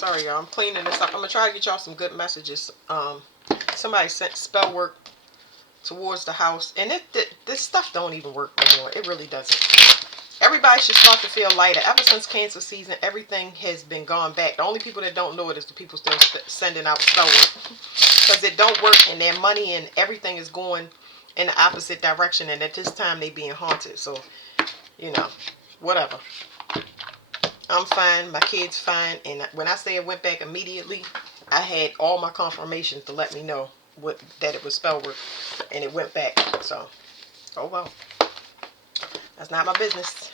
Sorry, y'all. I'm cleaning this up. I'm gonna try to get y'all some good messages. Somebody sent spell work towards the house, and this stuff don't even work no more. It really doesn't. Everybody should start to feel lighter. Ever since cancer season, everything has been gone back. The only people that don't know it is the people still sending out spell work, because it don't work, and their money and everything is going in the opposite direction. And at this time, they being haunted. So, you know, whatever. I'm fine. My kid's fine. And when I say it went back immediately, I had all my confirmations to let me know that it was spell work, and it went back. So, oh well. That's not my business.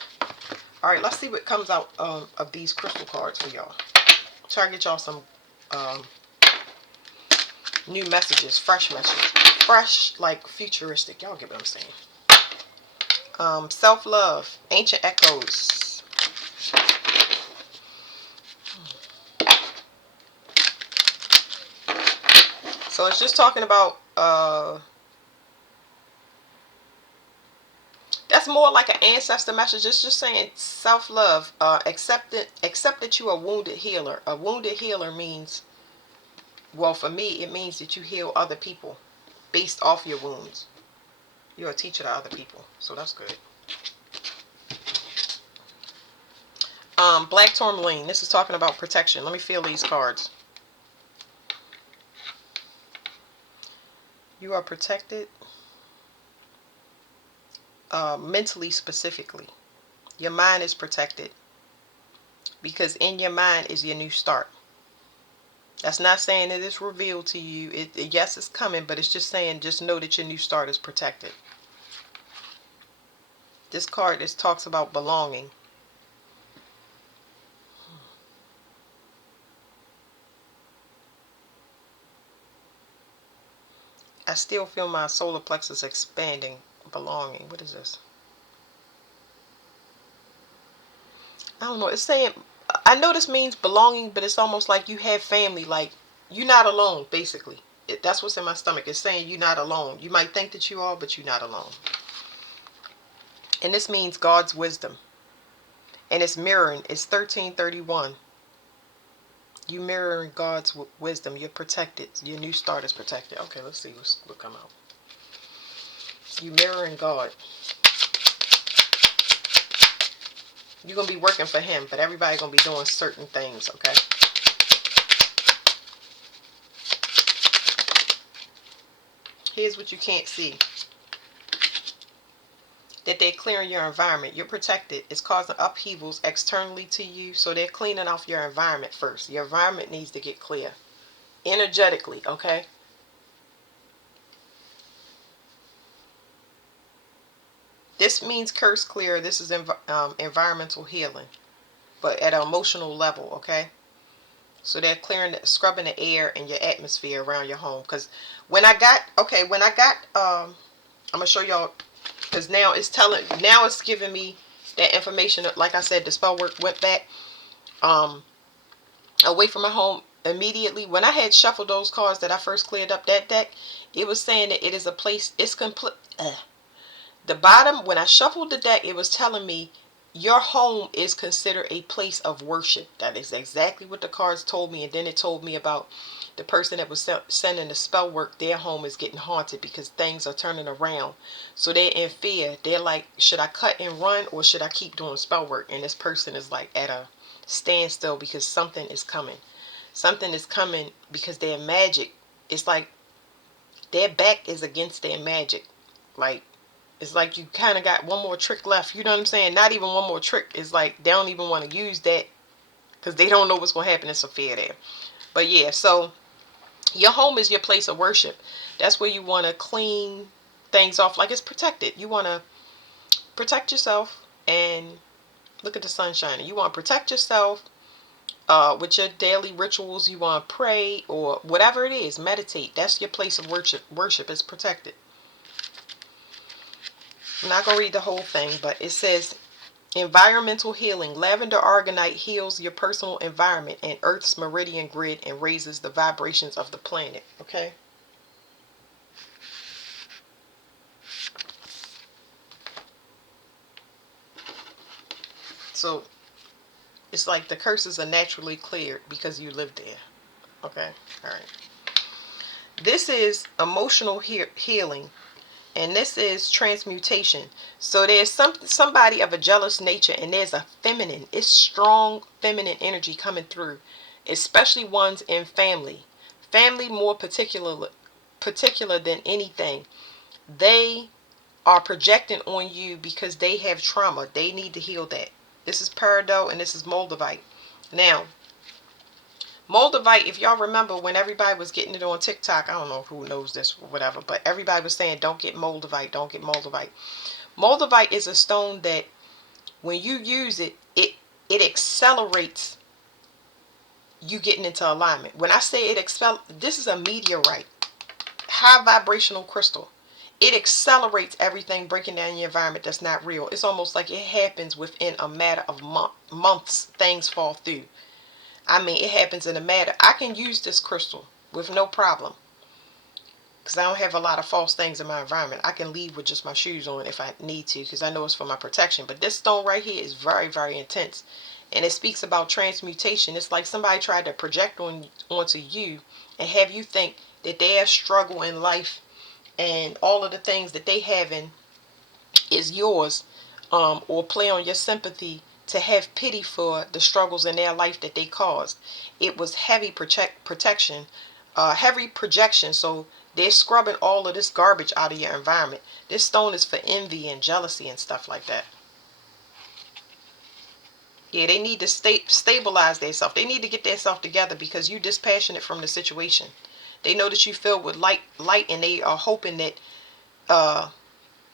All right, let's see what comes out of these crystal cards for y'all. Try to get y'all some new messages, fresh messages. Fresh, like futuristic. Y'all get what I'm saying. Self-love, ancient echoes. So it's just talking about, that's more like an ancestor message. It's just saying self-love. Accept that you are a wounded healer. A wounded healer means, well, for me, it means that you heal other people based off your wounds. You're a teacher to other people, so that's good. Black tourmaline. This is talking about protection. Let me feel these cards. You are protected, mentally specifically. Your mind is protected because in your mind is your new start. That's not saying that it's revealed to you. Yes, it's coming, but it's just saying, just know that your new start is protected. This card just talks about belonging. I still feel my solar plexus expanding. Belonging. What is this? I don't know. It's saying, I know this means belonging, but it's almost like you have family. Like, you're not alone, basically. That's what's in my stomach. It's saying you're not alone. You might think that you are, but you're not alone. And this means God's wisdom. And it's mirroring. It's 1331. You mirroring God's wisdom. You're protected. Your new start is protected. Okay, let's see what come out. You mirroring God. You're going to be working for him, but everybody's going to be doing certain things, okay? Here's what you can't see. That they're clearing your environment. You're protected. It's causing upheavals externally to you, so they're cleaning off your environment first. Your environment needs to get clear. Energetically, okay? This means curse clear. This is environmental healing, but at an emotional level, okay? So they're scrubbing the air and your atmosphere around your home. Because when I got, I'm going to show y'all, because now it's giving me that information. Like I said, the spell work went back away from my home immediately. When I had shuffled those cards that I first cleared up that deck, it was saying that it is a place, it's complete. The bottom, when I shuffled the deck, it was telling me your home is considered a place of worship. That is exactly what the cards told me. And then it told me about the person that was sending the spell work. Their home is getting haunted because things are turning around. So they're in fear. They're like, should I cut and run, or should I keep doing spell work? And this person is like at a standstill because something is coming. Something is coming because their magic, it's like their back is against their magic. Like, it's like you kind of got one more trick left. You know what I'm saying? Not even one more trick. It's like they don't even want to use that because they don't know what's going to happen. It's a fear there. But yeah, so your home is your place of worship. That's where you want to clean things off. Like, it's protected. You want to protect yourself, and look at the sun shining. You want to protect yourself with your daily rituals. You want to pray or whatever it is. Meditate. That's your place of worship. Worship is protected. I'm not going to read the whole thing, but it says environmental healing. Lavender argonite heals your personal environment and Earth's meridian grid and raises the vibrations of the planet. Okay? So It's like the curses are naturally cleared because you live there. Okay, all right. This is emotional healing, and this is transmutation. So there's somebody of a jealous nature, and there's a feminine, it's strong feminine energy coming through, especially ones in family more particular than anything. They are projecting on you because they have trauma. They need to heal that. This is peridot and this is moldavite. Now, moldavite, if y'all remember when everybody was getting it on TikTok, I don't know who knows this or whatever, but everybody was saying, don't get moldavite, don't get moldavite. Moldavite is a stone that when you use it, it accelerates you getting into alignment. When I say this is a meteorite, high vibrational crystal. It accelerates everything breaking down your environment that's not real. It's almost like it happens within a matter of months. Things fall through. I mean, it happens in a matter. I can use this crystal with no problem because I don't have a lot of false things in my environment. I can leave with just my shoes on if I need to because I know it's for my protection. But this stone right here is very, very intense. And it speaks about transmutation. It's like somebody tried to project onto you and have you think that their struggle in life and all of the things that they having is yours, or play on your sympathy to have pity for the struggles in their life that they caused. It was heavy protection, heavy projection. So they're scrubbing all of this garbage out of your environment. This stone is for envy and jealousy and stuff like that. Yeah, they need to stabilize themselves. They need to get themselves together because you're dispassionate from the situation. They know that you filled with light, and they are hoping that uh,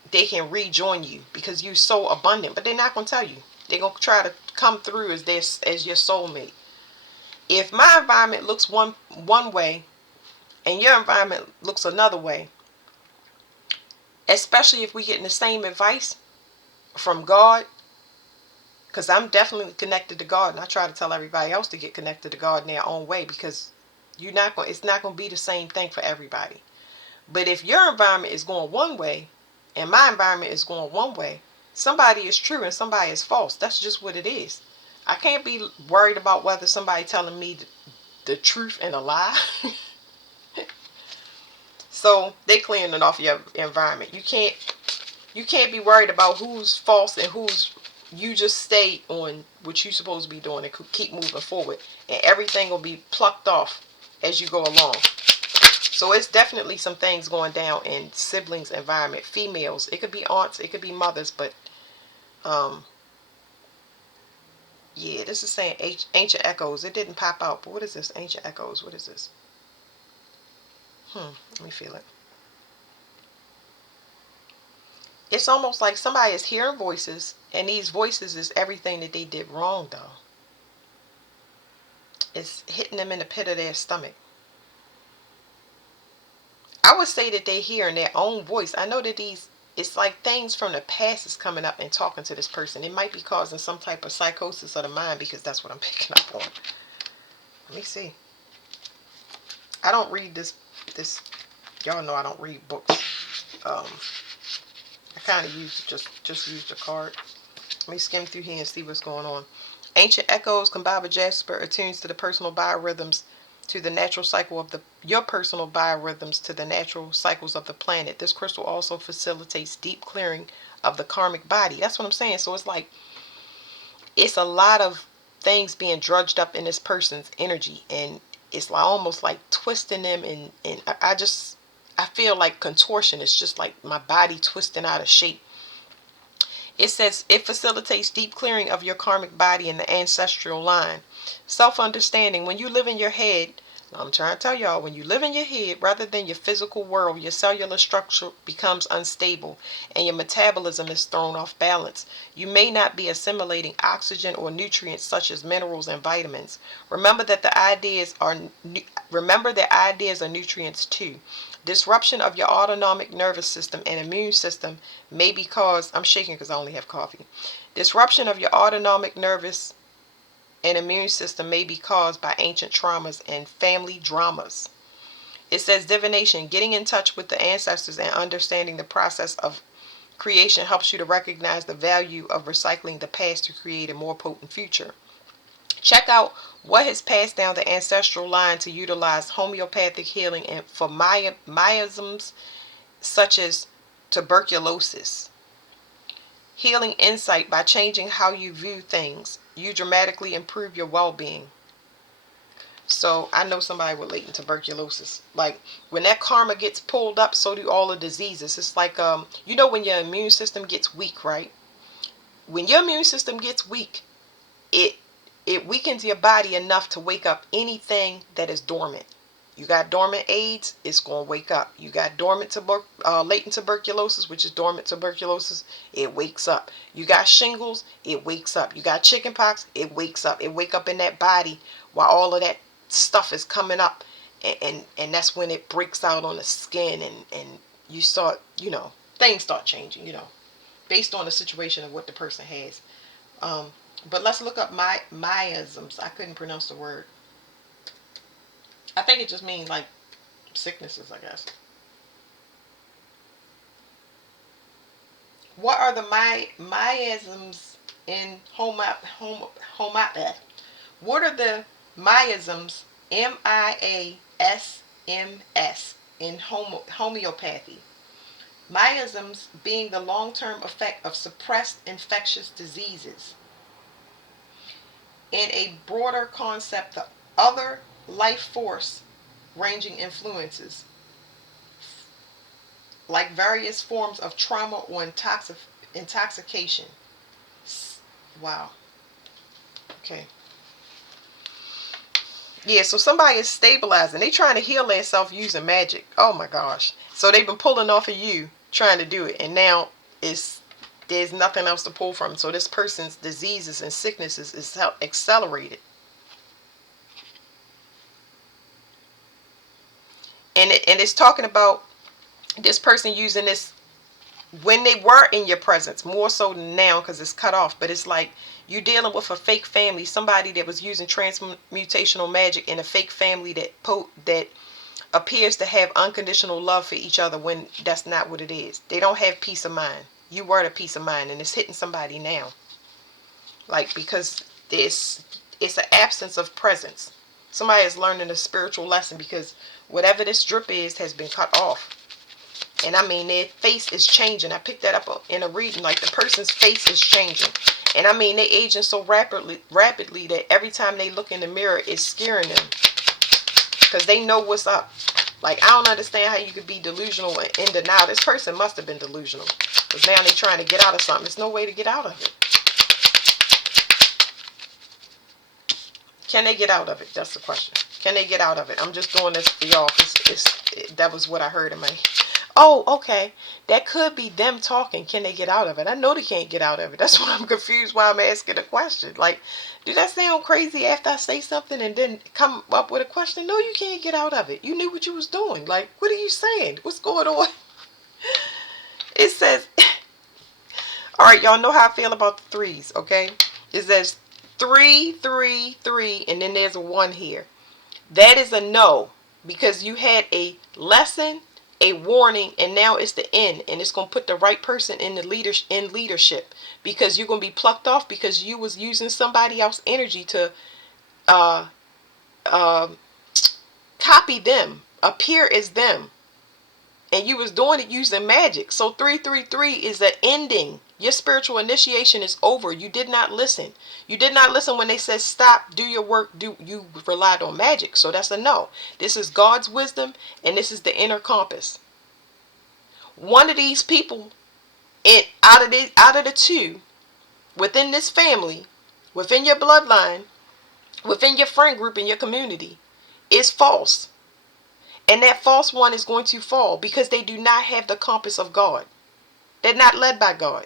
they can rejoin you because you're so abundant. But they're not gonna tell you. They're gonna try to come through as your soulmate. If my environment looks one way and your environment looks another way, especially if we getting the same advice from God, because I'm definitely connected to God, and I try to tell everybody else to get connected to God in their own way because it's not gonna be the same thing for everybody. But if your environment is going one way and my environment is going one way, somebody is true and somebody is false. That's just what it is. I can't be worried about whether somebody telling me the truth and a lie. So they clearing it off your environment. You can't be worried about who's false and who's, you just stay on what you're supposed to be doing and keep moving forward, and everything will be plucked off as you go along. So it's definitely some things going down in siblings environment. Females, it could be aunts, it could be mothers, but yeah, this is saying ancient echoes. It didn't pop out, but what is this? Ancient echoes. What is this? Let me feel it. It's almost like somebody is hearing voices, and these voices is everything that they did wrong, though. It's hitting them in the pit of their stomach. I would say that they hear in their own voice. I know that it's like things from the past is coming up and talking to this person. It might be causing some type of psychosis of the mind because that's what I'm picking up on. Let me see. I don't read this. Y'all know I don't read books. I kind of just use the card. Let me skim through here and see what's going on. Ancient echoes, Kambaba Jasper attunes to the personal biorhythms to the natural cycle of your personal biorhythms to the natural cycles of the planet. This crystal also facilitates deep clearing of the karmic body. That's what I'm saying. So it's like it's a lot of things being drudged up in this person's energy, and it's like almost like twisting them, and I feel like contortion. It's just like my body twisting out of shape. It says it facilitates deep clearing of your karmic body in the ancestral line. Self-understanding. When you live in your head, I'm trying to tell y'all, when you live in your head rather than your physical world, your cellular structure becomes unstable and your metabolism is thrown off balance. You may not be assimilating oxygen or nutrients such as minerals and vitamins. Remember that ideas are nutrients too. Disruption of your autonomic nervous system and immune system may be caused. I'm shaking because I only have coffee. Disruption of your autonomic nervous and immune system may be caused by ancient traumas and family dramas. It says divination, getting in touch with the ancestors and understanding the process of creation helps you to recognize the value of recycling the past to create a more potent future. Check out what has passed down the ancestral line to utilize homeopathic healing and for miasms such as tuberculosis. Healing insight by changing how you view things. You dramatically improve your well-being. So I know somebody with latent tuberculosis. Like when that karma gets pulled up, so do all the diseases. It's like when your immune system gets weak, right? When your immune system gets weak, it it weakens your body enough to wake up anything that is dormant. You got dormant AIDS, it's going to wake up. You got dormant latent tuberculosis, which is dormant tuberculosis, it wakes up. You got shingles, it wakes up. You got chickenpox, it wakes up. It wake up in that body while all of that stuff is coming up. And that's when it breaks out on the skin and you start, things start changing, based on the situation of what the person has. But let's look up miasms. I couldn't pronounce the word. I think it just means like sicknesses, I guess. What are the miasms in what are the miasms, miasms, in homeopathy? Miasms being the long-term effect of suppressed infectious diseases. In a broader concept, the other life force ranging influences, like various forms of trauma or intoxication. Wow. Okay. Yeah, so somebody is stabilizing. They trying to heal themselves using magic. Oh my gosh. So they've been pulling off of you trying to do it. And now there's nothing else to pull from. So this person's diseases and sicknesses is accelerated. And it's talking about this person using this when they were in your presence, more so than now because it's cut off. But it's like you dealing with a fake family, somebody that was using transmutational magic in a fake family that appears to have unconditional love for each other when that's not what it is. They don't have peace of mind. You were the peace of mind, and it's hitting somebody now. Like because it's an absence of presence. Somebody is learning a spiritual lesson because whatever this drip is has been cut off. And I mean, their face is changing. I picked that up in a reading. Like the person's face is changing. And I mean, they aging so rapidly that every time they look in the mirror, it's scaring them. Because they know what's up. Like, I don't understand how you could be delusional and in denial. This person must have been delusional. Because now they're trying to get out of something. There's no way to get out of it. Can they get out of it? That's the question. Can they get out of it? I'm just doing this for y'all because that was what I heard in my... Oh, okay. That could be them talking. Can they get out of it? I know they can't get out of it. That's why I'm confused why I'm asking a question. Like, do that sound crazy after I say something and then come up with a question? No, you can't get out of it. You knew what you was doing. Like, what are you saying? What's going on? It says... All right, y'all know how I feel about the threes, okay? It says 3, 3, 3, and then there's a 1 here. That is a no because you had a lesson, a warning, and now it's the end, and it's going to put the right person in leadership because you're going to be plucked off because you was using somebody else's energy to copy them, appear as them, and you was doing it using magic. So 333 is an ending. Your spiritual initiation is over. You did not listen. You did not listen when they said stop, do your work, you relied on magic. So that's a no. This is God's wisdom and this is the inner compass. One of these people out of the two within this family, within your bloodline, within your friend group in your community is false. And that false one is going to fall because they do not have the compass of God. They're not led by God.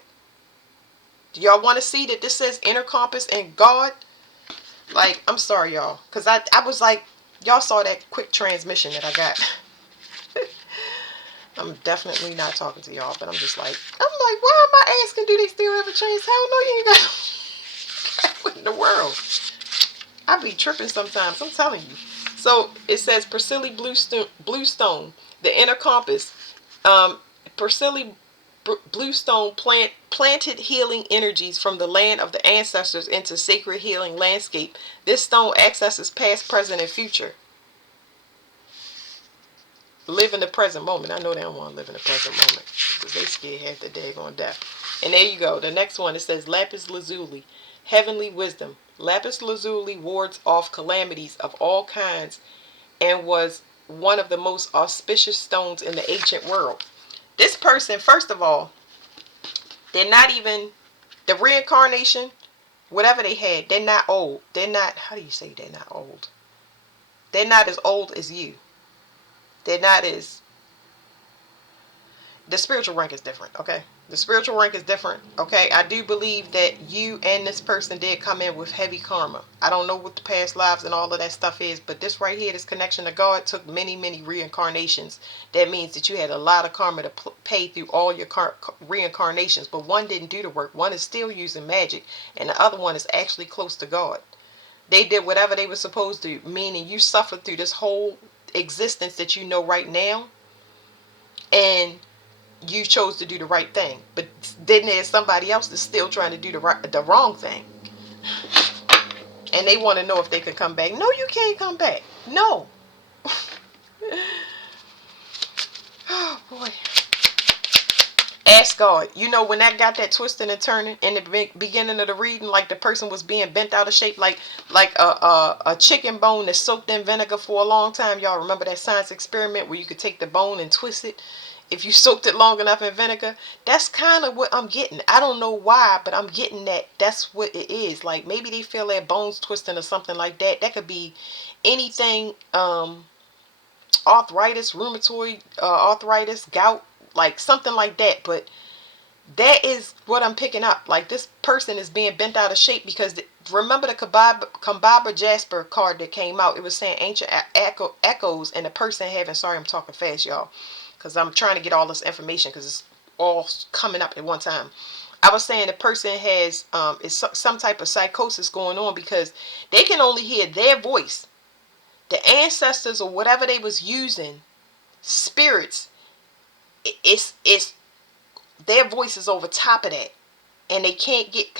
Do y'all want to see that this says inner compass and God? Like, I'm sorry, y'all. Because I was like, y'all saw that quick transmission that I got. I'm definitely not talking to y'all, but I'm like, why am I asking, do they still have a chance? Hell no, you ain't got what in the world? I be tripping sometimes, I'm telling you. So, it says Persili Bluestone, the inner compass. Persili blue stone planted healing energies from the land of the ancestors into sacred healing landscape. This stone accesses past, present, and future. Live in the present moment. I know they don't want to live in the present moment because they scared half the day going death. And there you go. The next one, it says lapis lazuli, heavenly wisdom. Lapis lazuli wards off calamities of all kinds and was one of the most auspicious stones in the ancient world. This person, first of all, they're not even the reincarnation, whatever they had, they're not old. They're not, how do you say they're not old? They're not as old as you. They're not as, the spiritual rank is different, okay? The spiritual rank is different, okay? I do believe that you and this person did come in with heavy karma. I don't know what the past lives and all of that stuff is, but this right here, this connection to God, took many, many reincarnations. That means that you had a lot of karma to pay through all your reincarnations, but one didn't do the work. One is still using magic, and the other one is actually close to God. They did whatever they were supposed to, meaning you suffered through this whole existence that you know right now, and you chose to do the right thing. But then there's somebody else that's still trying to do the wrong thing, and they want to know if they can come back. No, you can't come back. No. Oh boy. Ask God. You know, when that got that twisting and turning in the beginning of the reading, like the person was being bent out of shape, like a chicken bone that's soaked in vinegar for a long time. Y'all remember that science experiment where you could take the bone and twist it? If you soaked it long enough in vinegar, that's kind of what I'm getting. I don't know why, but I'm getting that that's what it is. Like maybe they feel their bones twisting or something like that. That could be anything, arthritis, rheumatoid arthritis, gout, like something like that. But that is what I'm picking up. Like this person is being bent out of shape because remember the Kambaba Jasper card that came out? It was saying ancient echoes, and the person having, sorry I'm talking fast y'all because I'm trying to get all this information because it's all coming up at one time. I was saying the person has is some type of psychosis going on because they can only hear their voice. The ancestors or whatever they was using, spirits, it's their voice is over top of that, and they can't get a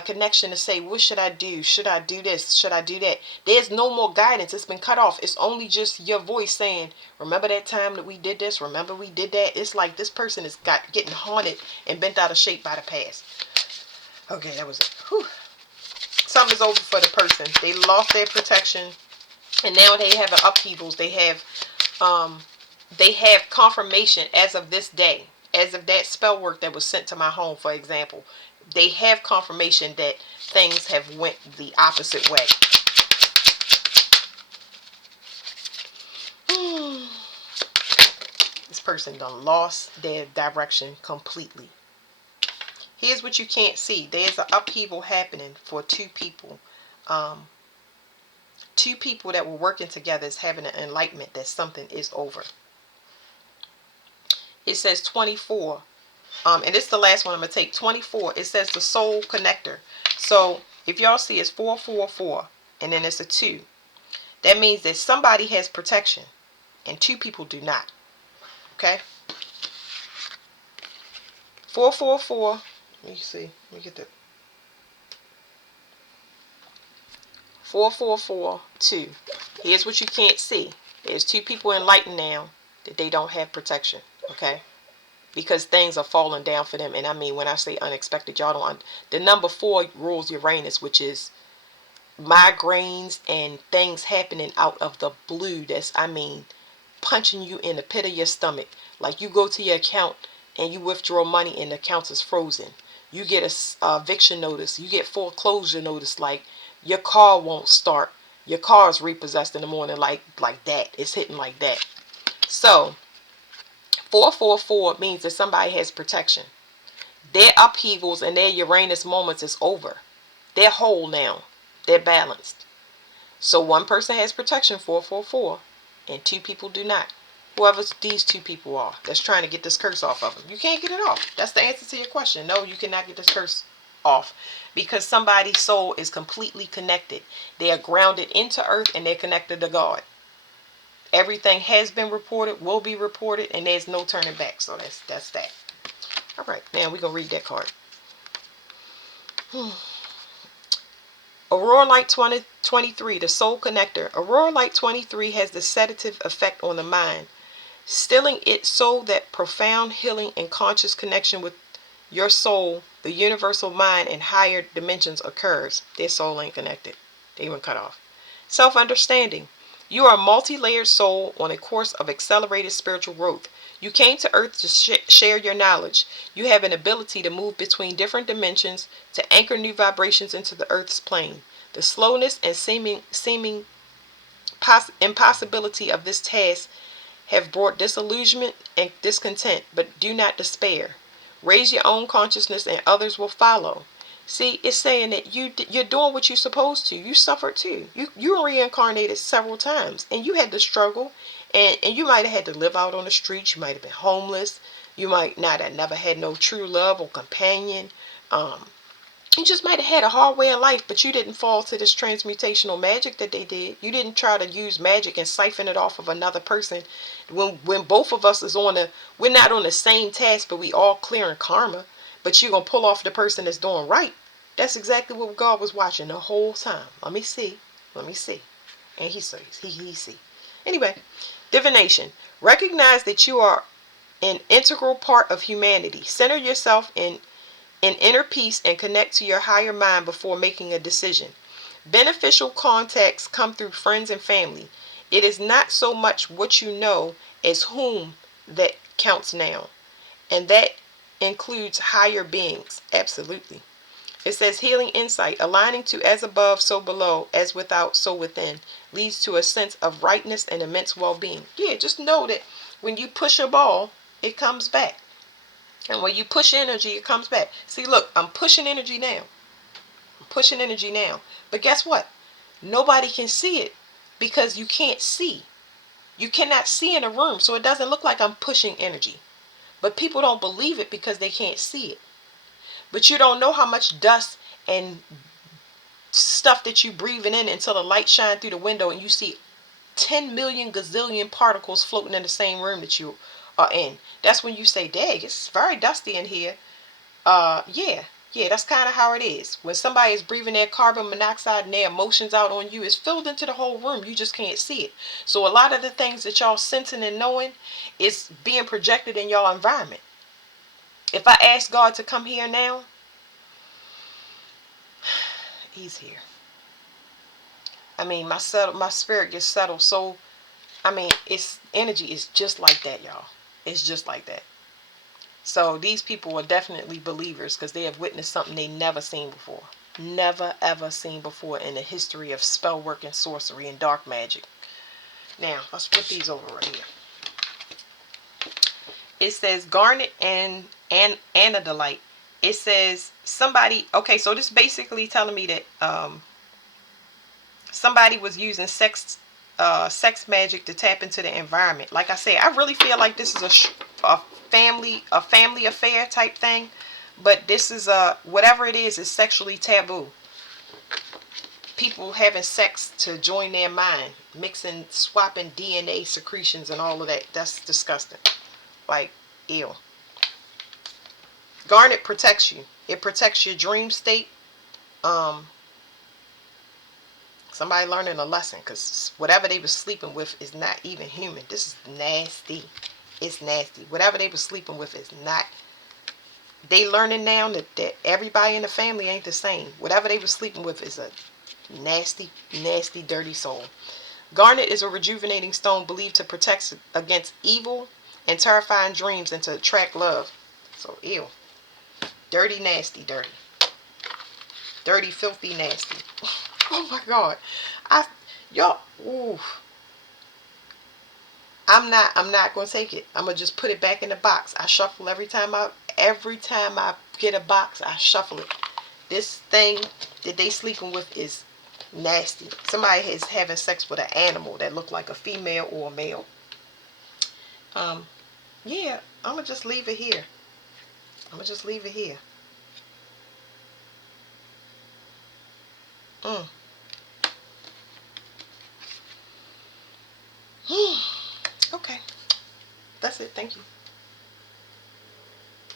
connection to say, what should I do? Should I do this? Should I do that? There's no more guidance. It's been cut off. It's only just your voice saying, remember that time that we did this? Remember we did that? It's like this person is getting haunted and bent out of shape by the past. Okay, that was it. Whew. Something's over for the person. They lost their protection, and now they have upheavals. They have confirmation as of this day, as of that spell work that was sent to my home, for example. They have confirmation that things have went the opposite way. This person done lost their direction completely. Here's what you can't see. There's an upheaval happening for two people. Two people that were working together is having an enlightenment that something is over. It says 24. And this is the last one I'm going to take. 24. It says the soul connector. So if y'all see it's 444 and then it's a 2. That means that somebody has protection and two people do not. Okay? 444. Let me see. Let me get that. 444 2. Here's what you can't see. There's two people enlightened now that they don't have protection. Okay? Because things are falling down for them. And I mean, when I say unexpected, y'all don't. The number 4 rules Uranus, which is migraines and things happening out of the blue. That's, I mean, punching you in the pit of your stomach. Like you go to your account and you withdraw money and the account is frozen. You get a eviction notice. You get foreclosure notice. Like your car won't start. Your car is repossessed in the morning. Like that. It's hitting like that. So 444 means that somebody has protection. Their upheavals and their Uranus moments is over. They're whole now. They're balanced. So one person has protection, 444, and two people do not. Whoever these two people are that's trying to get this curse off of them. You can't get it off. That's the answer to your question. No, you cannot get this curse off because somebody's soul is completely connected. They are grounded into earth and they're connected to God. Everything has been reported, will be reported, and there's no turning back. So that's that. All right, now we're going to read that card. Aurora Light 2023, the Soul Connector. Aurora Light 23 has the sedative effect on the mind, stilling it so that profound healing and conscious connection with your soul, the universal mind, and higher dimensions occurs. Their soul ain't connected. They were cut off. Self-understanding. You are a multi-layered soul on a course of accelerated spiritual growth. You came to Earth to share your knowledge. You have an ability to move between different dimensions, to anchor new vibrations into the Earth's plane. The slowness and seeming impossibility of this task have brought disillusionment and discontent, but do not despair. Raise your own consciousness and others will follow. See, it's saying that you're doing what you're supposed to. You suffered too. You reincarnated several times, and you had to struggle, and you might have had to live out on the streets. You might have been homeless. You might not have never had no true love or companion. You just might have had a hard way of life, but you didn't fall to this transmutational magic that they did. You didn't try to use magic and siphon it off of another person. When both of us is we're not on the same task, but we all clearing karma. But you're gonna pull off the person that's doing right. That's exactly what God was watching the whole time. Let me see. And he sees. He see. Anyway, divination. Recognize that you are an integral part of humanity. Center yourself in inner peace and connect to your higher mind before making a decision. Beneficial contacts come through friends and family. It is not so much what you know as whom that counts now. And that includes higher beings. Absolutely. It says healing insight, aligning to as above, so below, as without, so within, leads to a sense of rightness and immense well-being. Yeah, just know that when you push a ball, it comes back. And when you push energy, it comes back. See, look, I'm pushing energy now. But guess what? Nobody can see it because you can't see. You cannot see in a room, so it doesn't look like I'm pushing energy. But people don't believe it because they can't see it. But you don't know how much dust and stuff that you breathing in until the light shine through the window and you see 10 million gazillion particles floating in the same room that you are in. That's when you say, dang, it's very dusty in here. Yeah, that's kind of how it is. When somebody is breathing their carbon monoxide and their emotions out on you, it's filled into the whole room. You just can't see it. So a lot of the things that y'all sensing and knowing is being projected in y'all environment. If I ask God to come here now, he's here. I mean, my spirit gets settled. So, I mean, it's energy is just like that, y'all. It's just like that. So these people are definitely believers because they have witnessed something they never seen before. Never ever seen before in the history of spell work and sorcery and dark magic. Now, let's put these over right here. It says garnet and anodolite. It says somebody, okay, so this basically telling me that somebody was using sex magic to tap into the environment. Like I said, I really feel like this is a family affair type thing, but this is whatever it is sexually taboo. People having sex to join their mind, mixing, swapping DNA secretions and all of that. That's disgusting. Like, ew. Garnet protects you. It protects your dream state. Somebody learning a lesson, because whatever they were sleeping with is not even human. This is nasty. It's nasty. Whatever they were sleeping with is not. They learning now that everybody in the family ain't the same. Whatever they were sleeping with is a nasty, nasty, dirty soul. Garnet is a rejuvenating stone believed to protect against evil and terrifying dreams and to attract love. So, ew. Dirty, nasty, dirty. Dirty, filthy, nasty. Oh my God. Y'all, ooh. I'm not gonna take it. I'm gonna just put it back in the box. I shuffle every time I get a box, I shuffle it. This thing that they sleeping with is nasty. Somebody is having sex with an animal that looked like a female or a male. Yeah, I'm gonna just leave it here. Okay, that's it. Thank you.